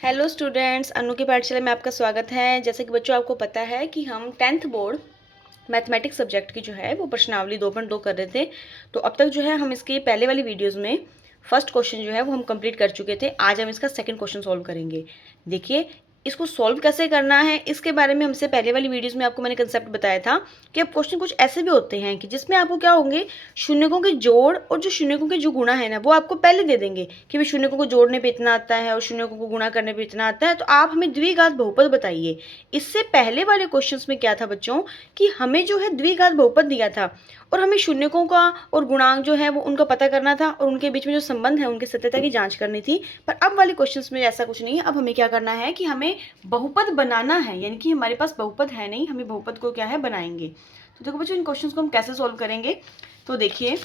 Hello students, अनु की पाठशाला में आपका स्वागत है। जैसे कि बच्चों आपको पता है कि हम 10th बोर्ड मैथमेटिक्स सब्जेक्ट की जो है वो प्रश्नावली 2.2 कर रहे थे। तो अब तक जो है हम इसके पहले वाली वीडियोस में फर्स्ट क्वेश्चन जो है वो हम कंप्लीट कर चुके थे। आज हम इसका सेकंड क्वेश्चन सॉल्व करेंगे। देखिए, इसको सॉल्व कैसे करना है इसके बारे में हमसे पहले वाली वीडियोस में आपको मैंने कंसेप्ट बताया था कि अब क्वेश्चन कुछ ऐसे भी होते हैं कि जिसमें आपको क्या होंगे, शून्यकों के जोड़ और जो शून्यकों के जो गुणा है ना वो आपको पहले दे देंगे कि भाई शून्यकों को जोड़ने पे इतना आता है और शून्यकों को गुणा करने पे इतना आता है। तो आप हमें द्विघात बहुपद बताइए। इससे पहले वाले क्वेश्चंस में क्या था बच्चों कि हमें जो है द्विघात बहुपद दिया था और हमें शून्यकों का और गुणांक जो है वो उनका पता करना था और उनके बीच में जो संबंध है उनकी सत्यता की जांच करनी थी। पर अब वाले क्वेश्चंस में ऐसा कुछ नहीं है। अब हमें क्या करना है कि हमें बहुपद बनाना है, यानी कि हमारे पास बहुपद है नहीं, हमें बहुपद को क्या है बनाएंगे। तो देखो बच्चों, इन क्वेश्चंस को हम कैसे सॉल्व करेंगे। तो देखिए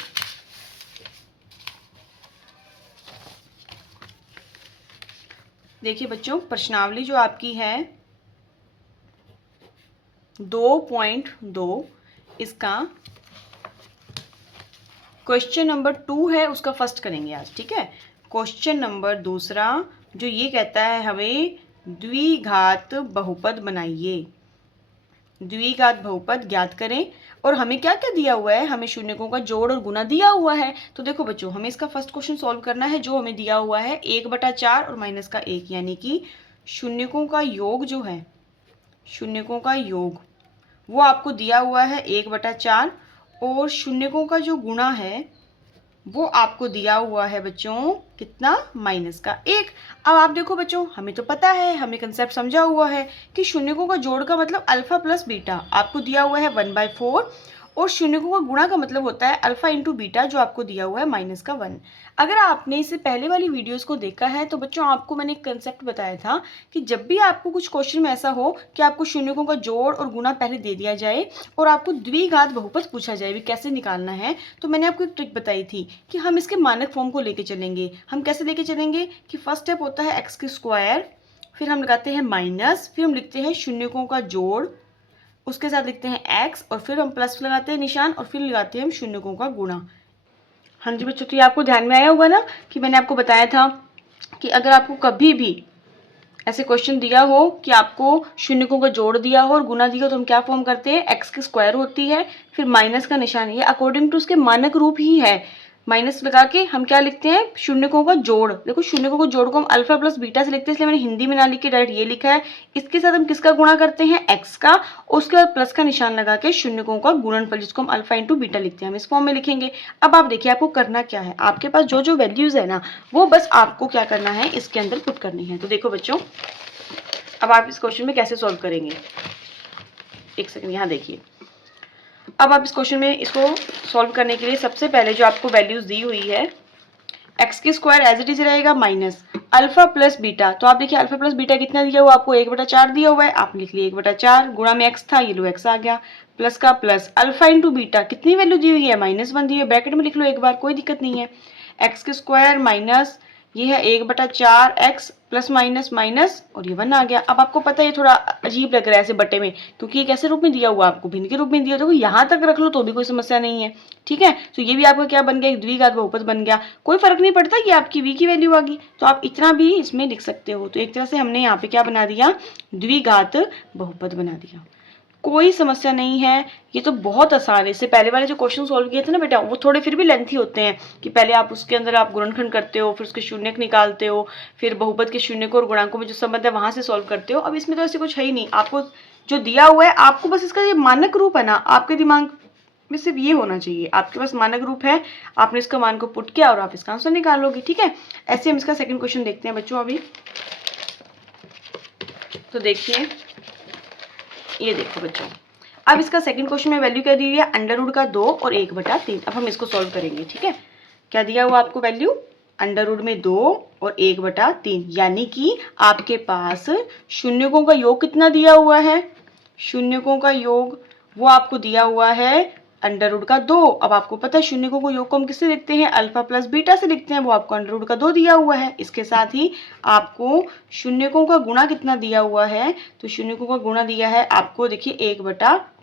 बच्चों, प्रश्नावली जो आपकी है 2.2, इसका क्वेश्चन नंबर 2 है, उसका फर्स्ट करेंगे आज। ठीक है, क्वेश्चन नंबर दूसरा जो ये कहता है हमें द्विघात बहुपद बनाइए, द्विघात बहुपद ज्ञात करें। और हमें क्या क्या दिया हुआ है, हमें शून्यकों का जोड़ और गुना दिया हुआ है। तो देखो बच्चों, हमें इसका फर्स्ट क्वेश्चन सॉल्व करना है। जो हमें दिया हुआ है 1/4 और माइनस का 1, यानी कि शून्यकों का योग जो है, शून्यकों का योग वो आपको दिया हुआ है 1/4 और शून्यकों का जो गुणा है वो आपको दिया हुआ है बच्चों कितना, माइनस का 1। अब आप देखो बच्चों, हमें तो पता है, हमें कंसेप्ट समझा हुआ है कि शून्यकों का जोड़ का मतलब अल्फा प्लस बीटा आपको दिया हुआ है 1/4 और शून्यकों का गुणा का मतलब होता है अल्फा इंटू बीटा जो आपको दिया हुआ है माइनस का 1। अगर आपने इससे पहले वाली वीडियोस को देखा है तो बच्चों आपको मैंने एक कंसेप्ट बताया था कि जब भी आपको कुछ क्वेश्चन में ऐसा हो कि आपको शून्यकों का जोड़ और गुणा पहले दे दिया जाए और आपको द्विघात बहुपद पूछा जाए भी कैसे निकालना है, तो मैंने आपको एक ट्रिक बताई थी कि हम इसके मानक फॉर्म को लेके चलेंगे। हम कैसे लेके चलेंगे कि फर्स्ट स्टेप होता है एक्स की स्क्वायर, फिर हम लगाते हैं माइनस, फिर हम लिखते हैं शून्यकों का जोड़, उसके साथ लिखते हैं एक्स और फिर हम प्लस लगाते हैं निशान और फिर लगाते हैं हम शून्यकों का गुणा। हाँ जी बच्चों, तो ये आपको ध्यान में आया होगा ना कि मैंने आपको बताया था कि अगर आपको कभी भी ऐसे क्वेश्चन दिया हो कि आपको शून्यकों का जोड़ दिया हो और गुना दिया हो तो हम क्या फॉर्म करते हैं, एक्स की स्क्वायर होती है फिर माइनस का निशान, ये अकॉर्डिंग टू उसके मानक रूप ही है। माइनस लगा के हम क्या लिखते हैं, शून्यकों का जोड़। देखो शून्यकों का जोड़ को हम अल्फा प्लस बीटा से लिखते हैं, इसलिए मैंने हिंदी में ना लिख के डायरेक्ट ये लिखा है। इसके साथ हम किसका गुणा करते हैं, एक्स का, और उसके बाद प्लस का निशान लगा के शून्यकों का गुणनफल जिसको हम अल्फा इंटू बीटा लिखते हैं, हम इस फॉर्म में लिखेंगे। अब आप देखिए आपको करना क्या है, आपके पास जो जो वैल्यूज है ना वो बस आपको क्या करना है, इसके अंदर पुट करनी है। तो देखो बच्चों, अब आप इस क्वेश्चन में कैसे सॉल्व करेंगे, एक सेकंड यहाँ देखिए। अब आप इस क्वेश्चन में इसको सॉल्व करने के लिए सबसे पहले जो आपको वैल्यूज दी हुई है, एक्स की स्क्वायर एज इट इज रहेगा माइनस अल्फा प्लस बीटा। तो आप देखिए अल्फा प्लस बीटा कितना दिया हुआ आपको, 1/4 दिया हुआ है, आपने लिख लिया 1/4, गुणा में एक्स था, ये लो एक्स आ गया, प्लस का प्लस अल्फा इंटू बीटा कितनी वैल्यू दी हुई है, -1 दी हुई है, ब्रैकेट में लिख लो एक बार, कोई दिक्कत नहीं है। एक्स की स्क्वायर माइनस ये है 1/4 एक्स प्लस माइनस माइनस और ये 1 आ गया। अब आपको पता है ये थोड़ा अजीब लग रहा है ऐसे बटे में, क्योंकि ये कैसे रूप में दिया हुआ आपको, भिन्न के रूप में दिया, देखो यहाँ तक रख लो तो भी कोई समस्या नहीं है। ठीक है, तो ये भी आपका क्या बन गया, एक द्विघात बहुपद बन गया, कोई फर्क नहीं पड़ता, ये आपकी v की वैल्यू आ गई, तो आप इतना भी इसमें लिख सकते हो। तो एक तरह से हमने यहाँ पे क्या बना दिया, द्विघात बहुपद बना दिया, कोई समस्या नहीं है, ये तो बहुत आसान है। इससे पहले वाले जो क्वेश्चन सॉल्व किए थे ना बेटा, वो थोड़े फिर भी लेंथी होते हैं कि पहले आप उसके अंदर आप गुणनखंड करते हो, फिर उसके शून्यक निकालते हो, फिर बहुपद के शून्यकों और गुणांकों में जो संबंध है वहां से सॉल्व करते हो। अब इसमें तो ऐसे कुछ है ही नहीं, आपको जो दिया हुआ है आपको बस इसका ये मानक रूप है ना, आपके दिमाग में सिर्फ ये होना चाहिए, आपके पास मानक रूप है, आपने इसका मान को पुट किया और आप इसका आंसर निकालोगे। ठीक है, ऐसे हम इसका सेकंड क्वेश्चन देखते हैं बच्चों अभी। तो देखिए, ये देखो बच्चों, अब इसका सेकंड क्वेश्चन में वैल्यू क्या दी हुई है, अंडर रूट का 2 और 1/3। अब हम इसको सॉल्व करेंगे। ठीक है, क्या दिया हुआ आपको वैल्यू, अंडर रूट में 2 और 1/3, यानी कि आपके पास शून्यकों का योग कितना दिया हुआ है, शून्यकों का योग वो आपको दिया हुआ है अंडर रूट का 2। अब आपको पता है शून्यकों को योग को हम किससे लिखते हैं, अल्फा प्लस बीटा से लिखते हैं, वो आपको अंडर रूट का 2 दिया हुआ है। इसके साथ ही आपको शून्यकों का गुणा कितना दिया हुआ है, तो शून्यकों का गुणा दिया है आपको देखिए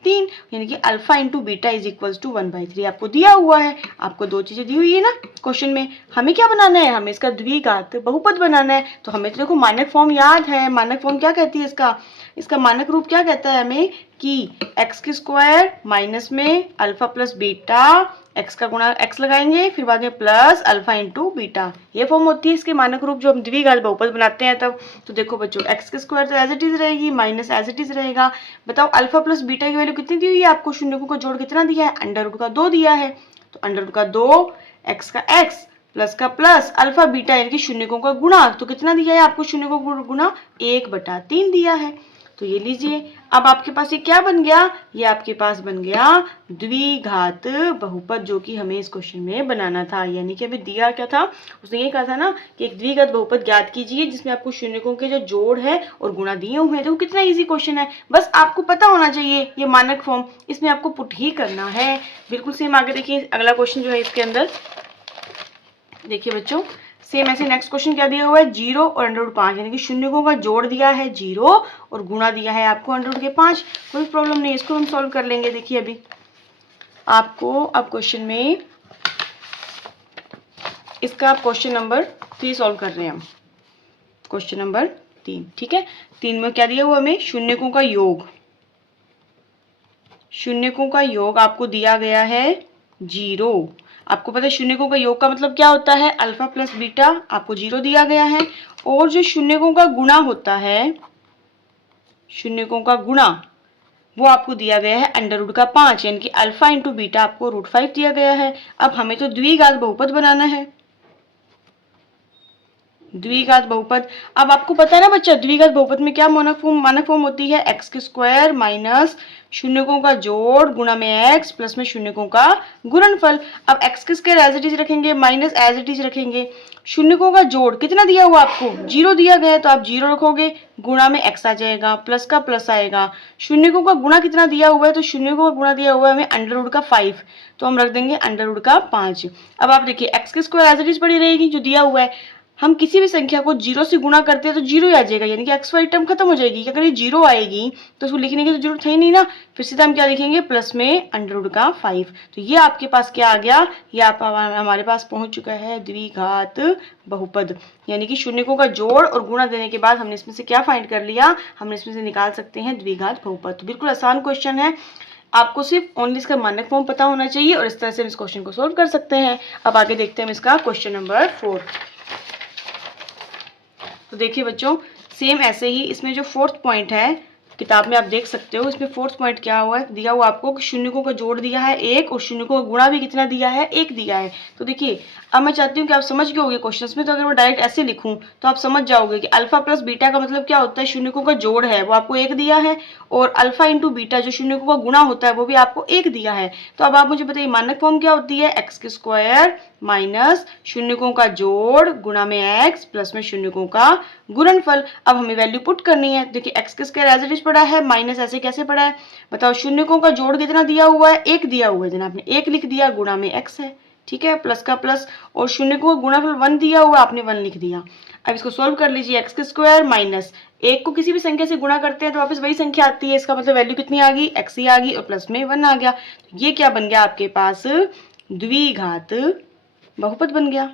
3, यानी कि alpha into beta is equals to 1/3 आपको दिया हुआ है। आपको दो चीजें दी हुई है ना क्वेश्चन में, हमें क्या बनाना है, हमें इसका द्विघात बहुपद बनाना है। तो हमें तो देखो मानक फॉर्म याद है, मानक फॉर्म क्या कहती है इसका मानक रूप क्या कहता है हमें कि एक्स की स्क्वायर माइनस में अल्फा प्लस बीटा, एक्स का गुणा एक्स लगाएंगे फिर बाद में प्लस अल्फा इंटू बीटा, ये फॉर्म होती है इसके मानक रूप जो हम द्विघात बहुपद बनाते हैं तब। तो देखो बच्चों एक्स की स्क्वायर तो एज इट इज रहेगी, माइनस एज इट इज रहेगा। बताओ अल्फा प्लस बीटा की वैल्यू कितनी दी हुई है आपको, शून्यकों का जोड़ कितना दिया है, अंडर रूट का 2 दिया है। तो अंडर रूट का 2 एक्स का एक्स प्लस का प्लस अल्फा बीटा यानी कि शून्यकों का गुणा, तो कितना दिया है आपको शून्यकों का गुणा 1/3 दिया है। तो ये लीजिए, अब आपके पास ये क्या बन गया, ये आपके पास बन गया द्विघात बहुपद जो कि हमें इस क्वेश्चन में बनाना था। यानी कि हमें दिया क्या था, उसने ये कहा था ना कि एक द्विघात बहुपद ज्ञात कीजिए जिसमें आपको शून्यकों के जो जोड़ है और गुणा दिए हुए हैं। देखो कितना इजी क्वेश्चन है, बस आपको पता होना चाहिए ये मानक फॉर्म, इसमें आपको पुट ही करना है। बिल्कुल सेम आगे देखिए अगला क्वेश्चन जो है इसके अंदर देखिए बच्चों, सेम ऐसे नेक्स्ट क्वेश्चन क्या दिया हुआ है, 0 और अंडर रूट 5 यानी कि शून्यकों का जोड़ दिया है 0 और गुणा दिया है आपको अंडर रूट के 5। कोई प्रॉब्लम नहीं, इसको हम सॉल्व कर लेंगे। देखिए अभी आपको अब क्वेश्चन में इसका क्वेश्चन नंबर 3 सॉल्व कर रहे हैं हम, क्वेश्चन नंबर 3। ठीक है, 3 में क्या दिया हुआ हमें, शून्यकों का योग, शून्यकों का योग आपको दिया गया है 0। आपको पता है शून्यकों का योग का मतलब क्या होता है, अल्फा प्लस बीटा, आपको 0 दिया गया है। और जो शून्यकों का गुणा होता है, शून्यकों का गुणा वो आपको दिया गया है अंडर रूट का 5 यानी कि अल्फा इंटू बीटा आपको √5 दिया गया है। अब हमें तो द्विघात बहुपद बनाना है, द्विघात बहुपद। अब आपको पता है ना बच्चा द्विघात बहुपद में क्या मानक फॉर्म होती है, एक्स की स्क्वायर माइनस शून्यकों का जोड़ गुणा में एक्स प्लस में शून्यकों का गुणनफल। अब एक्स की स्क्वायर एज इट इज रखेंगे माइनस एज इट इज रखेंगे, शून्यकों का जोड़ कितना दिया हुआ आपको 0 दिया गया है तो आप 0 रखोगे, गुणा में एक्स आ जाएगा, प्लस का प्लस आएगा। शून्यकों का गुणा कितना दिया हुआ है, तो शून्यकों का गुणा दिया हुआ है हमें अंडर रूट का 5 तो हम रख देंगे अंडर रूट का 5। अब आप देखिए एक्स की स्क्वायर एज इट इज पड़ी रहेगी जो दिया हुआ है, हम किसी भी संख्या को 0 से गुणा करते हैं तो 0 ही आ जाएगा यानी कि एक्स वाई टर्म खत्म हो जाएगी। अगर ये 0 आएगी तो उसको लिखने की तो जरूरत है ही नहीं ना, फिर सीधा हम क्या लिखेंगे प्लस में अंडर रूट का 5। तो ये आपके पास क्या आ गया, ये आप हमारे पास पहुंच चुका है द्विघात बहुपद, यानी कि शून्यकों का जोड़ और गुणा देने के बाद हमने इसमें से क्या फाइंड कर लिया, हमने इसमें से निकाल सकते हैं द्विघात बहुपद। तो बिल्कुल आसान क्वेश्चन है, आपको सिर्फ ओनली इसका मानक फॉर्म पता होना चाहिए और इस तरह से हम इस क्वेश्चन को सोल्व कर सकते हैं। अब आगे देखते हैं इसका क्वेश्चन नंबर 4। तो देखिए बच्चों सेम ऐसे ही इसमें जो 4th पॉइंट है किताब में आप देख सकते हो, इसमें 4th पॉइंट क्या हुआ है, दिया हुआ आपको कि शून्यकों का जोड़ दिया है 1 और शून्यकों का गुणा भी कितना दिया है 1 दिया है। तो देखिए अब मैं चाहती हूँ कि आप समझ गए होंगे क्वेश्चंस में, तो अगर मैं डायरेक्ट ऐसे लिखूं तो आप समझ जाओगे कि अल्फा प्लस बीटा का मतलब क्या होता है, शून्यकों का जोड़ है वो आपको 1 दिया है और अल्फा इंटू बीटा जो शून्यकों का गुणा होता है वो भी आपको 1 दिया है। तो अब आप मुझे बताइए मानक फॉर्म क्या होती है, एक्स की स्क्वायर माइनस शून्यकों का जोड़ गुणा में एक्स प्लस में शून्यकों का गुणनफल। अब हमें वैल्यू पुट करनी है। देखिए एक्स की स्क्वायर एज इट इज पड़ा है माइनस ऐसे कैसे पड़ा है बताओ, शून्यकों का जोड़ कितना दिया हुआ है 1 दिया हुआ है, जनाब आपने 1 लिख दिया, गुणा में एक्स है, ठीक है, प्लस का प्लस, और शून्यकों का गुणनफल 1 दिया हुआ आपने 1 लिख दिया। अब इसको सोल्व कर लीजिए, एक्स की स्क्वायर माइनस 1 को किसी भी संख्या से गुणा करते हैं तो वापस वही संख्या आती है, इसका मतलब वैल्यू कितनी आ गई एक्स ही आ गई और प्लस में 1 आ गया। तो ये क्या बन गया आपके पास द्विघात बहुपद बन गया।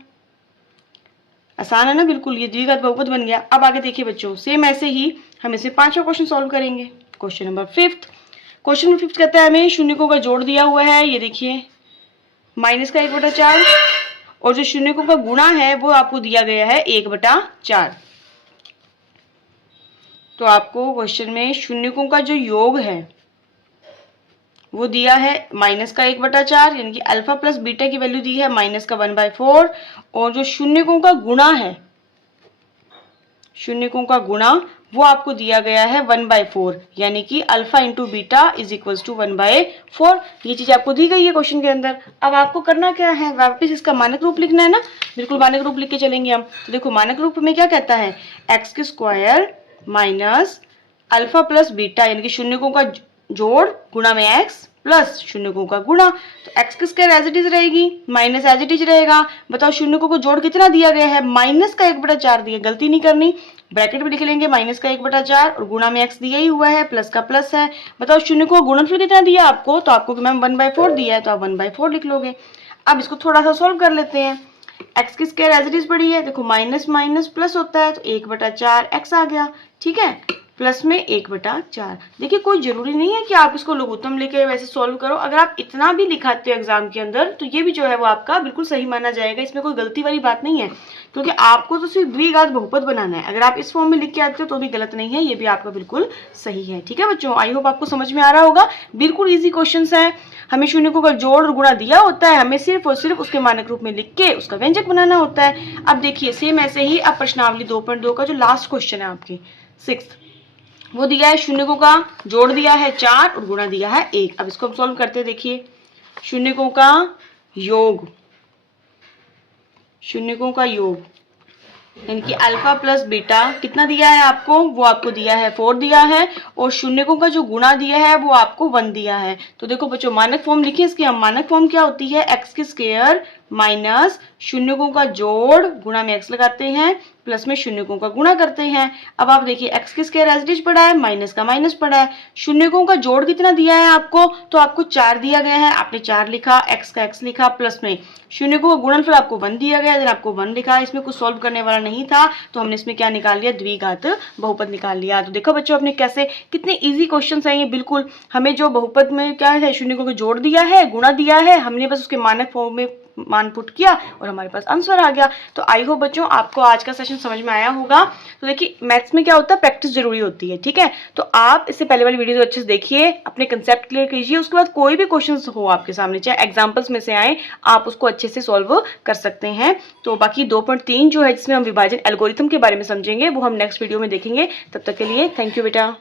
आसान है ना बिल्कुल, ये द्विघात बहुपद बन गया। अब आगे देखिए बच्चों सेम ऐसे ही हम इसे 5वां क्वेश्चन सॉल्व करेंगे, क्वेश्चन नंबर 5। क्वेश्चन नंबर 5 कहता है हमें शून्यकों का जोड़ दिया हुआ है, ये देखिए माइनस का 1/4 और जो शून्यकों का गुणा है वो आपको दिया गया है 1/4। तो आपको क्वेश्चन में शून्यकों का जो योग है वो दिया है माइनस का 1/4 यानी कि अल्फा प्लस बीटा की वैल्यू दी है माइनस का 1/4 और जो शून्यकों का गुणा है, शून्यकों का गुणा वो आपको दिया गया है 1/4 यानी कि alpha into beta is equals to 1/4। ये चीज आपको दी गई है क्वेश्चन के अंदर। अब आपको करना क्या है, वापस इसका मानक रूप लिखना है ना, बिल्कुल मानक रूप लिख के चलेंगे हम। तो देखो मानक रूप में क्या कहता है, एक्स की square minus alpha plus beta यानी कि शून्यकों का जोड़ गुणा में एक्स प्लस शून्यकों का गुणा। तो एक्स की स्क्वायर एज इट इज रहेगी माइनस एज इट इज रहेगा। बताओ शून्यकों को जोड़ कितना दिया गया है, माइनस का 1/4 दिया, गलती नहीं करनी, ब्रैकेट में लिख लेंगे माइनस का 1/4 और गुणा में x दिया ही हुआ है, प्लस का प्लस है। बताओ शून्य को गुणनफल कितना दिया आपको, तो आपको मैम 1/4 दिया है, तो आप 1/4 लिख लोगे। अब इसको थोड़ा सा सॉल्व कर लेते हैं। x की स्क्वायर एज इट इज पड़ी है, देखो माइनस माइनस प्लस होता है, तो 1/4 x आ गया, ठीक है, प्लस में 1/4। देखिए कोई जरूरी नहीं है कि आप इसको लघुत्तम लेके वैसे सॉल्व करो, अगर आप इतना भी लिखाते हो एग्जाम के अंदर तो ये भी जो है वो आपका बिल्कुल सही माना जाएगा, इसमें कोई गलती वाली बात नहीं है, क्योंकि आपको तो सिर्फ द्विघात बहुपद बनाना है। अगर आप इस फॉर्म में लिख के आते हो तो भी गलत नहीं है, ये भी आपका बिल्कुल सही है। ठीक है बच्चों, आई होप आपको समझ में आ रहा होगा। बिल्कुल ईजी क्वेश्चन है, हमें शून्यों का जोड़ और गुणा दिया होता है, हमें सिर्फ और सिर्फ उसके मानक रूप में लिख के उसका व्यंजक बनाना होता है। अब देखिए सेम ऐसे ही अब प्रश्नावली 2.2 का जो लास्ट क्वेश्चन है आपके 6th, वो दिया है शून्यकों का जोड़ दिया है 4 और गुणा दिया है 1। अब इसको हम सॉल्व करते हैं। देखिए शून्यकों का योग, शून्यकों का योग यानी कि अल्फा प्लस बीटा कितना दिया है आपको, वो आपको दिया है 4 दिया है, और शून्यकों का जो गुणा दिया है वो आपको 1 दिया है। तो देखो बच्चों मानक फॉर्म लिखिए इसकी, हम मानक फॉर्म क्या होती है, एक्स की स्क्वायर माइनस शून्यकों का जोड़ गुणा में एक्स लगाते हैं प्लस में शून्यकों का गुणा करते हैं। अब आप देखिए एक्स की स्क्वायर एज इट इज पड़ा है, माइनस का माइनस पड़ा है, शून्यकों का जोड़ कितना दिया है आपको, तो आपको 4 दिया गया है, आपने 4 लिखा, एक्स का एक्स लिखा, प्लस में शून्यकों का गुणनफल आपको 1 दिया गया, देन आपको 1 लिखा। इसमें कुछ सॉल्व करने वाला नहीं था, तो हमने इसमें क्या निकाल लिया, द्विघात बहुपद निकाल लिया। तो देखो बच्चों आपने कैसे, कितने इजी क्वेश्चन है ये बिल्कुल। हमें जो बहुपद में क्या है, शून्यकों का जोड़ दिया है, गुणा दिया है, हमने बस उसके मानक फॉर्म में मान पुट किया और हमारे पास आंसर आ गया। तो आई होप बच्चों आपको आज का सेशन समझ में आया होगा। तो देखिए मैथ्स में क्या होता है, प्रैक्टिस जरूरी होती है, ठीक है। तो आप इससे पहले वाली वीडियो अच्छे से देखिए, अपने कंसेप्ट क्लियर कीजिए, उसके बाद कोई भी क्वेश्चन हो आपके सामने, चाहे एग्जाम्पल्स में से आए, आप उसको अच्छे से सॉल्व कर सकते हैं। तो बाकी 2.3 जो है जिसमें हम विभाजन एल्गोरिथम के बारे में समझेंगे, वो हम नेक्स्ट वीडियो में देखेंगे। तब तक के लिए थैंक यू बेटा।